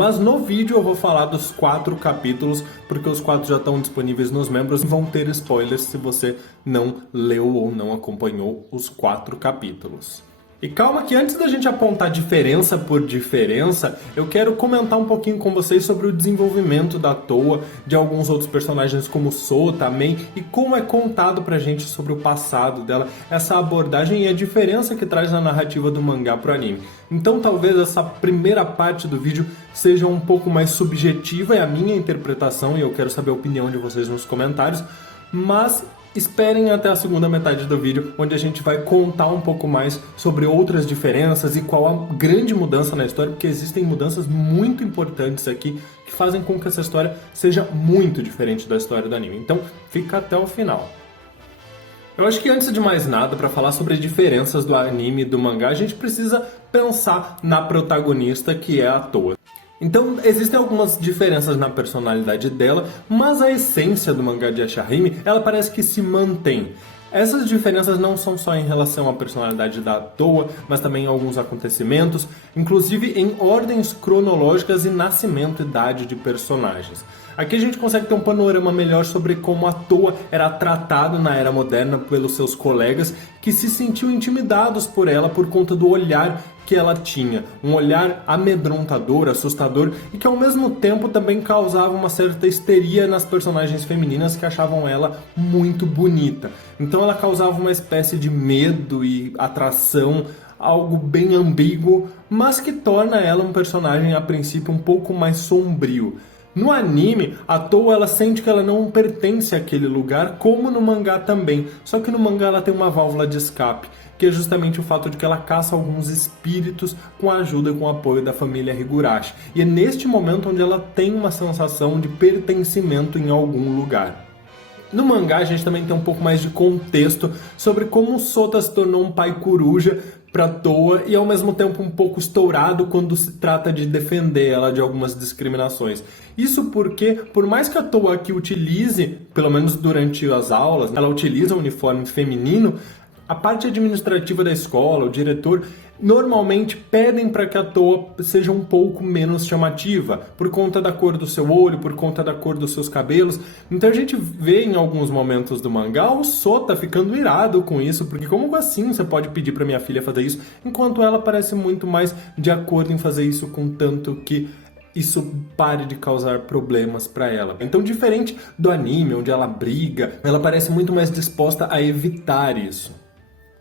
Mas no vídeo eu vou falar dos 4 capítulos, porque os 4 já estão disponíveis nos membros e vão ter spoilers se você não leu ou não acompanhou os 4 capítulos. E calma que antes da gente apontar diferença por diferença, eu quero comentar um pouquinho com vocês sobre o desenvolvimento da Towa, de alguns outros personagens como Sou também, e como é contado pra gente sobre o passado dela, essa abordagem e a diferença que traz na narrativa do mangá pro anime. Então talvez essa primeira parte do vídeo seja um pouco mais subjetiva, é a minha interpretação e eu quero saber a opinião de vocês nos comentários, mas esperem até a segunda metade do vídeo, onde a gente vai contar um pouco mais sobre outras diferenças e qual a grande mudança na história, porque existem mudanças muito importantes aqui que fazem com que essa história seja muito diferente da história do anime. Então, fica até o final. Eu acho que antes de mais nada, para falar sobre as diferenças do anime e do mangá, a gente precisa pensar na protagonista, que é a Towa. Então, existem algumas diferenças na personalidade dela, mas a essência do mangá de Ashahime, ela parece que se mantém. Essas diferenças não são só em relação à personalidade da Towa, mas também em alguns acontecimentos, inclusive em ordens cronológicas e nascimento e idade de personagens. Aqui a gente consegue ter um panorama melhor sobre como a Towa era tratada na Era Moderna pelos seus colegas, que se sentiam intimidados por ela por conta do olhar que ela tinha. Um olhar amedrontador, assustador, e que ao mesmo tempo também causava uma certa histeria nas personagens femininas que achavam ela muito bonita. Então ela causava uma espécie de medo e atração, algo bem ambíguo, mas que torna ela um personagem a princípio um pouco mais sombrio. No anime, a Towa ela sente que ela não pertence àquele lugar, como no mangá também. Só que no mangá ela tem uma válvula de escape, que é justamente o fato de que ela caça alguns espíritos com a ajuda e com o apoio da família Higurashi. E é neste momento onde ela tem uma sensação de pertencimento em algum lugar. No mangá a gente também tem um pouco mais de contexto sobre como o Sota se tornou um pai coruja para Towa e ao mesmo tempo um pouco estourado quando se trata de defender ela de algumas discriminações. Isso porque, por mais que a Towa aqui utilize, pelo menos durante as aulas, ela utiliza o uniforme feminino, a parte administrativa da escola, o diretor, normalmente pedem para que a Towa seja um pouco menos chamativa, por conta da cor do seu olho, por conta da cor dos seus cabelos. Então a gente vê em alguns momentos do mangá o Sota ficando irado com isso, porque como assim você pode pedir para minha filha fazer isso, enquanto ela parece muito mais de acordo em fazer isso, contanto que isso pare de causar problemas para ela. Então, diferente do anime, onde ela briga, ela parece muito mais disposta a evitar isso.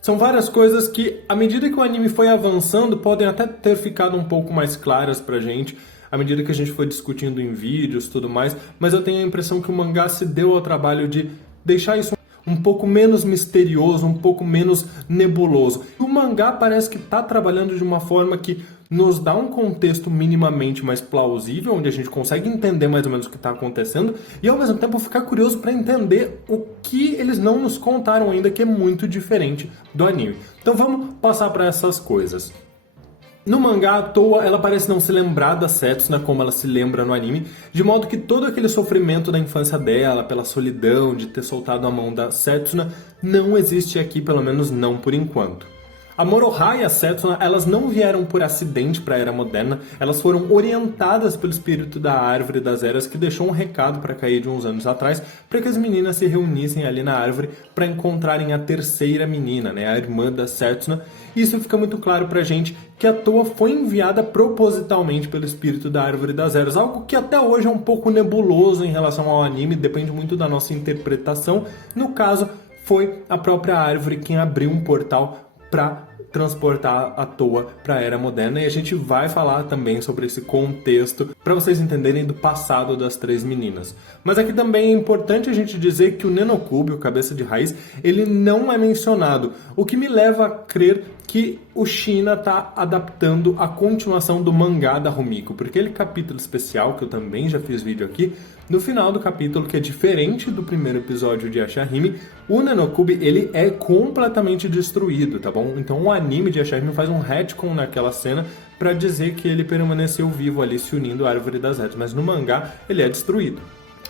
São várias coisas que, à medida que o anime foi avançando, podem até ter ficado um pouco mais claras pra gente, à medida que a gente foi discutindo em vídeos e tudo mais, mas eu tenho a impressão que o mangá se deu ao trabalho de deixar isso um pouco menos misterioso, um pouco menos nebuloso. O mangá parece que está trabalhando de uma forma que nos dá um contexto minimamente mais plausível, onde a gente consegue entender mais ou menos o que está acontecendo e ao mesmo tempo ficar curioso para entender o que eles não nos contaram ainda, que é muito diferente do anime. Então vamos passar para essas coisas. No mangá, a Towa ela parece não se lembrar da Setsuna como ela se lembra no anime, de modo que todo aquele sofrimento da infância dela, pela solidão de ter soltado a mão da Setsuna, não existe aqui, pelo menos não por enquanto. A Moroha e a Setsuna, elas não vieram por acidente para a Era Moderna, elas foram orientadas pelo espírito da Árvore das Eras, que deixou um recado para cair de uns anos atrás, para que as meninas se reunissem ali na árvore para encontrarem a terceira menina, né, a irmã da Setsuna. E isso fica muito claro pra gente que a Towa foi enviada propositalmente pelo espírito da Árvore das Eras, algo que até hoje é um pouco nebuloso em relação ao anime, depende muito da nossa interpretação. No caso, foi a própria árvore quem abriu um portal para transportar a Towa para a Era Moderna, e a gente vai falar também sobre esse contexto para vocês entenderem do passado das 3 meninas. Mas aqui também é importante a gente dizer que o Nenokube, o Cabeça de Raiz, ele não é mencionado, o que me leva a crer que o Shina está adaptando a continuação do mangá da Rumiko, porque aquele capítulo especial, que eu também já fiz vídeo aqui, no final do capítulo, que é diferente do primeiro episódio de Ashahime, o Nenokube ele é completamente destruído, tá bom? Então o anime de Ashahime faz um retcon naquela cena para dizer que ele permaneceu vivo ali se unindo à Árvore das Eras, mas no mangá ele é destruído.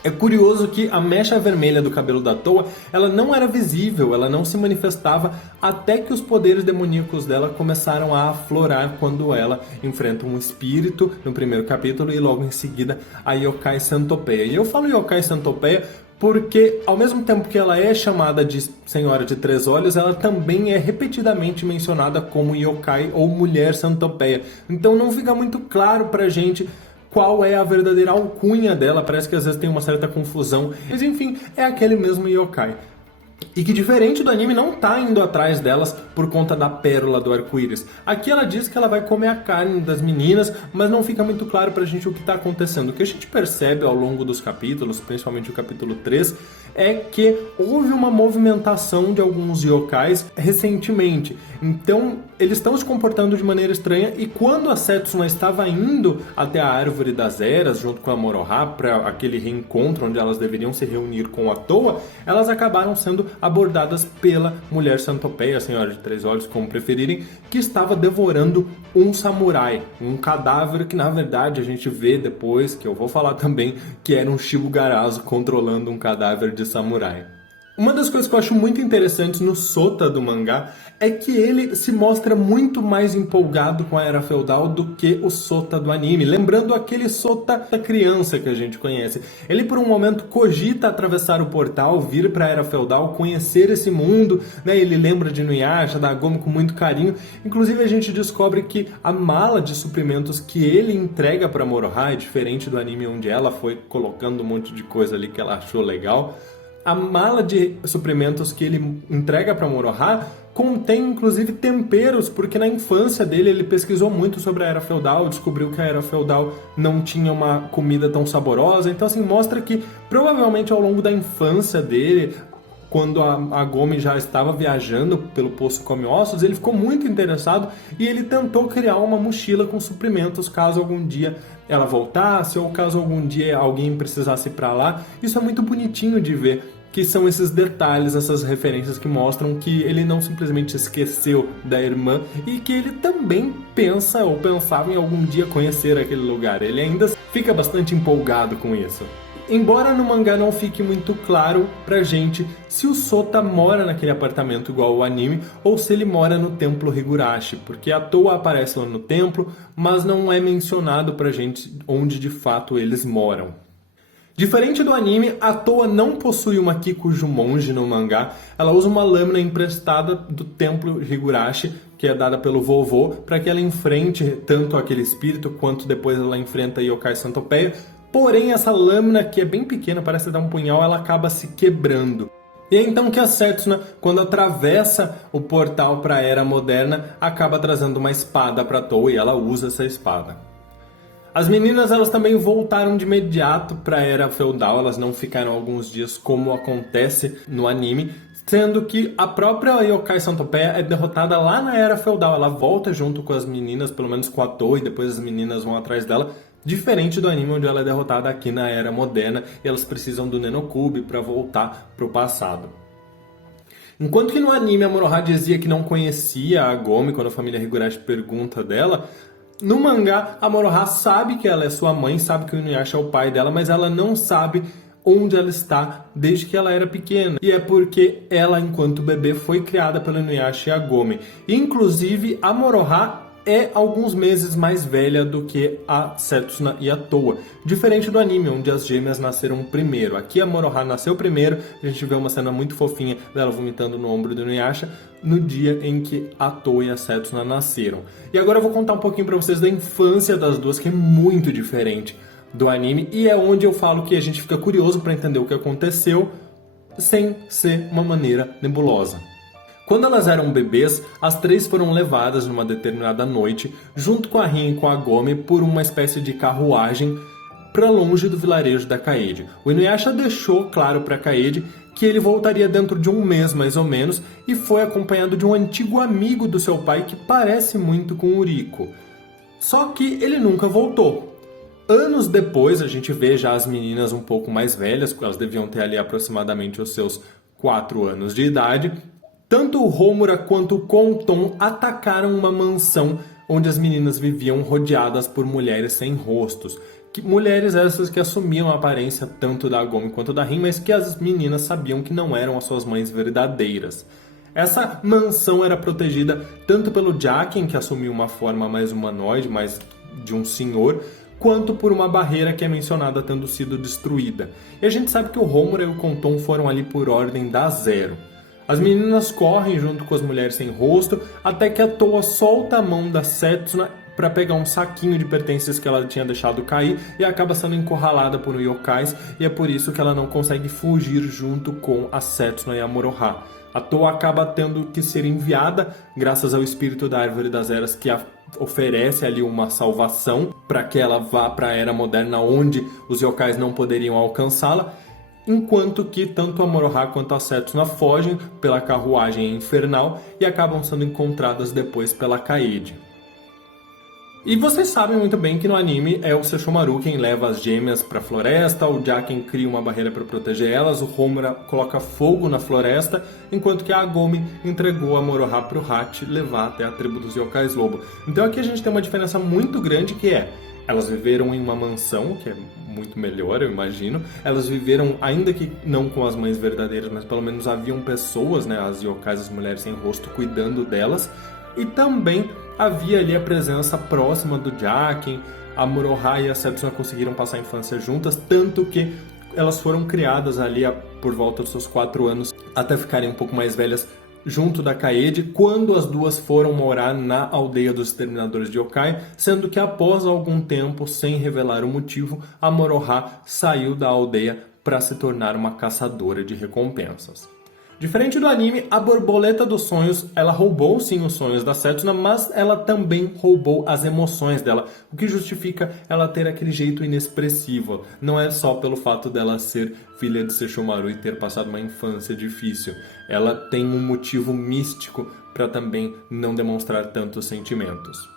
É curioso que a mecha vermelha do cabelo da Toa, ela não era visível, ela não se manifestava até que os poderes demoníacos dela começaram a aflorar quando ela enfrenta um espírito no primeiro capítulo e logo em seguida a Yokai Centopeia. E eu falo Yokai Centopeia porque ao mesmo tempo que ela é chamada de Senhora de Três Olhos, ela também é repetidamente mencionada como Yokai ou Mulher Centopeia. Então não fica muito claro pra gente qual é a verdadeira alcunha dela, parece que às vezes tem uma certa confusão, mas enfim, é aquele mesmo yokai. E que diferente do anime não tá indo atrás delas por conta da pérola do arco-íris. Aqui ela diz que ela vai comer a carne das meninas, mas não fica muito claro pra gente o que tá acontecendo. O que a gente percebe ao longo dos capítulos, principalmente o capítulo 3, é que houve uma movimentação de alguns yokais recentemente. Então, eles estão se comportando de maneira estranha e quando a Setsuna estava indo até a Árvore das Eras, junto com a Moroha, para aquele reencontro onde elas deveriam se reunir com a Toa, elas acabaram sendo abordadas pela Mulher Centopeia, a Senhora de Três Olhos, como preferirem, que estava devorando um samurai, um cadáver que na verdade a gente vê depois, que eu vou falar também, que era um Shibugarazu controlando um cadáver de samurai. Uma das coisas que eu acho muito interessantes no Sota do mangá é que ele se mostra muito mais empolgado com a Era Feudal do que o Sota do anime, lembrando aquele Sota da criança que a gente conhece. Ele por um momento cogita atravessar o portal, vir para a Era Feudal, conhecer esse mundo, né? Ele lembra de Inuyasha, da Agome com muito carinho. Inclusive a gente descobre que a mala de suprimentos que ele entrega para Moroha é diferente do anime onde ela foi colocando um monte de coisa ali que ela achou legal. A mala de suprimentos que ele entrega para Moroha contém inclusive temperos, porque na infância dele ele pesquisou muito sobre a Era Feudal, descobriu que a Era Feudal não tinha uma comida tão saborosa, então assim, mostra que provavelmente ao longo da infância dele, quando a Agome já estava viajando pelo Poço Come Ossos, ele ficou muito interessado e ele tentou criar uma mochila com suprimentos caso algum dia ela voltasse ou caso algum dia alguém precisasse ir para lá. Isso é muito bonitinho de ver, que são esses detalhes, essas referências que mostram que ele não simplesmente esqueceu da irmã e que ele também pensa ou pensava em algum dia conhecer aquele lugar. Ele ainda fica bastante empolgado com isso. Embora no mangá não fique muito claro pra gente se o Sota mora naquele apartamento igual ao anime ou se ele mora no templo Higurashi, porque a Toa aparece lá no templo, mas não é mencionado pra gente onde de fato eles moram. Diferente do anime, a Toa não possui uma Kikujumonji no mangá, ela usa uma lâmina emprestada do templo Higurashi, que é dada pelo vovô, para que ela enfrente tanto aquele espírito quanto depois ela enfrenta Yokai Centopeia. Porém, essa lâmina, que é bem pequena, parece dar um punhal, ela acaba se quebrando. E é então que a Setsuna, quando atravessa o portal para a Era Moderna, acaba trazendo uma espada para Toa e ela usa essa espada. As meninas elas também voltaram de imediato para a Era Feudal, elas não ficaram alguns dias como acontece no anime, sendo que a própria Yokai Centopeia é derrotada lá na Era Feudal, ela volta junto com as meninas, pelo menos com a Toa, e depois as meninas vão atrás dela, diferente do anime onde ela é derrotada aqui na Era Moderna e elas precisam do Nenokube para voltar para o passado. Enquanto que no anime a Moroha dizia que não conhecia a Agome quando a família Higurashi pergunta dela, no mangá a Moroha sabe que ela é sua mãe, sabe que o Inuyasha é o pai dela, mas ela não sabe onde ela está desde que ela era pequena. E é porque ela, enquanto bebê, foi criada pelo Inuyasha e a Agome. Inclusive, a Moroha é alguns meses mais velha do que a Setsuna e a Toa. Diferente do anime, onde as gêmeas nasceram primeiro. Aqui a Moroha nasceu primeiro, a gente vê uma cena muito fofinha dela vomitando no ombro do Inuyasha no dia em que a Toa e a Setsuna nasceram. E agora eu vou contar um pouquinho pra vocês da infância das duas, que é muito diferente do anime, e é onde eu falo que a gente fica curioso para entender o que aconteceu, sem ser uma maneira nebulosa. Quando elas eram bebês, as três foram levadas numa determinada noite, junto com a Rin e com a Agome, por uma espécie de carruagem para longe do vilarejo da Kaede. O Inuyasha deixou claro para Kaede que ele voltaria dentro de um mês, mais ou menos, e foi acompanhado de um antigo amigo do seu pai que parece muito com o Uriko. Só que ele nunca voltou. Anos depois, a gente vê já as meninas um pouco mais velhas, porque elas deviam ter ali aproximadamente os seus 4 anos de idade. Tanto o Homura quanto o Konton atacaram uma mansão onde as meninas viviam rodeadas por mulheres sem rostos, Mulheres essas que assumiam a aparência tanto da Agome quanto da Rin, mas que as meninas sabiam que não eram as suas mães verdadeiras. Essa mansão era protegida tanto pelo Jaqen, que assumiu uma forma mais humanoide, mais de um senhor, quanto por uma barreira que é mencionada tendo sido destruída. E a gente sabe que o Homura e o Conton foram ali por ordem da Zero. As meninas correm junto com as mulheres sem rosto, até que a Toa solta a mão da Setsuna para pegar um saquinho de pertences que ela tinha deixado cair e acaba sendo encurralada por yokais, e é por isso que ela não consegue fugir junto com a Setsuna e a Moroha. A Toa acaba tendo que ser enviada, graças ao espírito da Árvore das Eras, que oferece ali uma salvação para que ela vá para a Era Moderna, onde os yokais não poderiam alcançá-la, enquanto que tanto a Moroha quanto a Setsuna fogem pela carruagem infernal e acabam sendo encontradas depois pela Kaede. E vocês sabem muito bem que no anime é o Sesshomaru quem leva as gêmeas para a floresta, o Jaqen cria uma barreira para proteger elas, o Homura coloca fogo na floresta, enquanto que a Agome entregou a Moroha para o Hachi levar até a tribo dos Yokais Lobo. Então aqui a gente tem uma diferença muito grande, que é: elas viveram em uma mansão, que é muito melhor, eu imagino. Elas viveram, ainda que não com as mães verdadeiras, mas pelo menos haviam pessoas, né, as yokais, as mulheres sem rosto, cuidando delas. E também havia ali a presença próxima do Jaqen. A Moroha e a Setsuna conseguiram passar a infância juntas, tanto que elas foram criadas ali por volta dos seus 4 anos, até ficarem um pouco mais velhas, junto da Kaede, quando as duas foram morar na aldeia dos exterminadores de yokai, sendo que após algum tempo, sem revelar o motivo, a Moroha saiu da aldeia para se tornar uma caçadora de recompensas. Diferente do anime, a Borboleta dos Sonhos, ela roubou sim os sonhos da Setsuna, mas ela também roubou as emoções dela, o que justifica ela ter aquele jeito inexpressivo. Não é só pelo fato dela ser filha de Sesshomaru e ter passado uma infância difícil. Ela tem um motivo místico para também não demonstrar tantos sentimentos.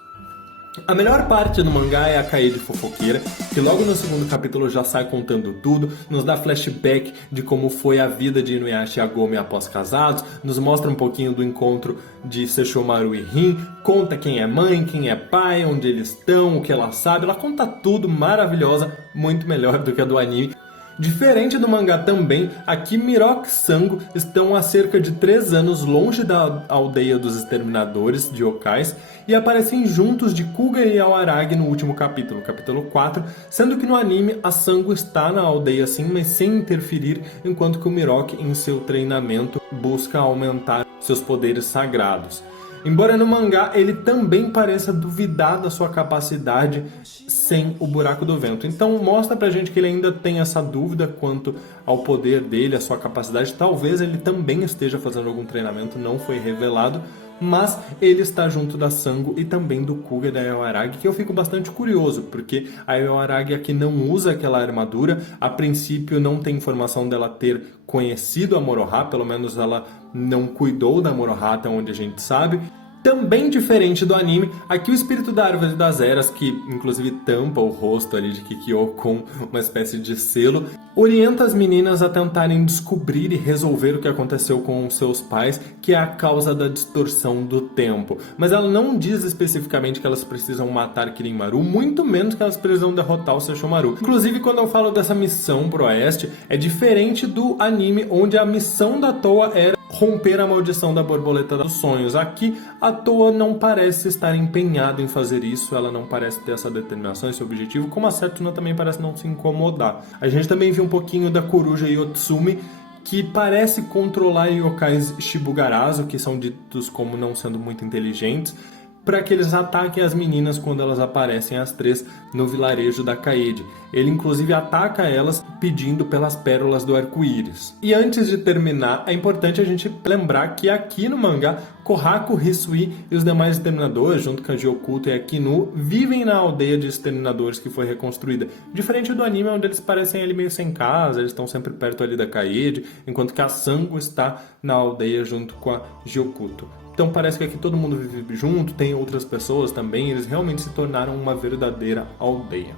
A melhor parte do mangá é a Kaede fofoqueira, que logo no segundo capítulo já sai contando tudo, nos dá flashback de como foi a vida de Inuyasha e Agome após casados, nos mostra um pouquinho do encontro de Sesshomaru e Rin, conta quem é mãe, quem é pai, onde eles estão, o que ela sabe, ela conta tudo, maravilhosa, muito melhor do que a do anime. Diferente do mangá também, aqui Miroku e Sango estão há cerca de 3 anos longe da aldeia dos exterminadores de yokais e aparecem juntos de Kuga e Aoaragi no último capítulo, capítulo 4, sendo que no anime a Sango está na aldeia sim, mas sem interferir, enquanto que o Miroku em seu treinamento busca aumentar seus poderes sagrados. Embora no mangá ele também pareça duvidar da sua capacidade sem o buraco do vento. Então mostra pra gente que ele ainda tem essa dúvida quanto ao poder dele, a sua capacidade. Talvez ele também esteja fazendo algum treinamento, não foi revelado, mas ele está junto da Sango e também do Kuga e da Aoaragi, que eu fico bastante curioso, porque a Aoaragi aqui não usa aquela armadura, a princípio não tem informação dela ter conhecido a Moroha, pelo menos ela não cuidou da Moroha até onde a gente sabe. Também diferente do anime, aqui o espírito da Árvore das Eras, que inclusive tampa o rosto ali de Kikyo com uma espécie de selo, orienta as meninas a tentarem descobrir e resolver o que aconteceu com seus pais, que é a causa da distorção do tempo. Mas ela não diz especificamente que elas precisam matar Kirinmaru, muito menos que elas precisam derrotar o Sesshomaru. Inclusive, quando eu falo dessa missão pro oeste, é diferente do anime, onde a missão da Toa era romper a maldição da Borboleta dos Sonhos. Aqui, a Toa não parece estar empenhada em fazer isso, ela não parece ter essa determinação, esse objetivo, como a Setsuna também parece não se incomodar. A gente também viu um pouquinho da Coruja Yotsumi, que parece controlar yokais Shibugarazo, que são ditos como não sendo muito inteligentes, para que eles ataquem as meninas quando elas aparecem as 3 no vilarejo da Kaede. Ele inclusive ataca elas pedindo pelas pérolas do arco-íris. E antes de terminar, é importante a gente lembrar que aqui no mangá, Kohaku, Hisui e os demais exterminadores, junto com a Gyoukuto e a Kinu, vivem na aldeia de exterminadores que foi reconstruída. Diferente do anime, onde eles parecem ali meio sem casa, eles estão sempre perto ali da Kaede, enquanto que a Sango está na aldeia junto com a Gyoukuto. Então parece que aqui todo mundo vive junto, tem outras pessoas também, eles realmente se tornaram uma verdadeira aldeia.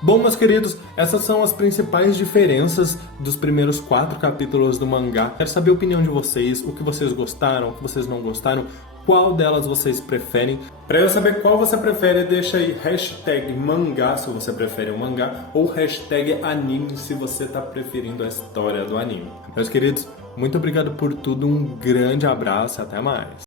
Bom, meus queridos, essas são as principais diferenças dos primeiros 4 capítulos do mangá. Quero saber a opinião de vocês, o que vocês gostaram, o que vocês não gostaram, qual delas vocês preferem. Para eu saber qual você prefere, deixa aí hashtag mangá se você prefere o mangá ou hashtag anime se você está preferindo a história do anime. Meus queridos, muito obrigado por tudo, um grande abraço e até mais.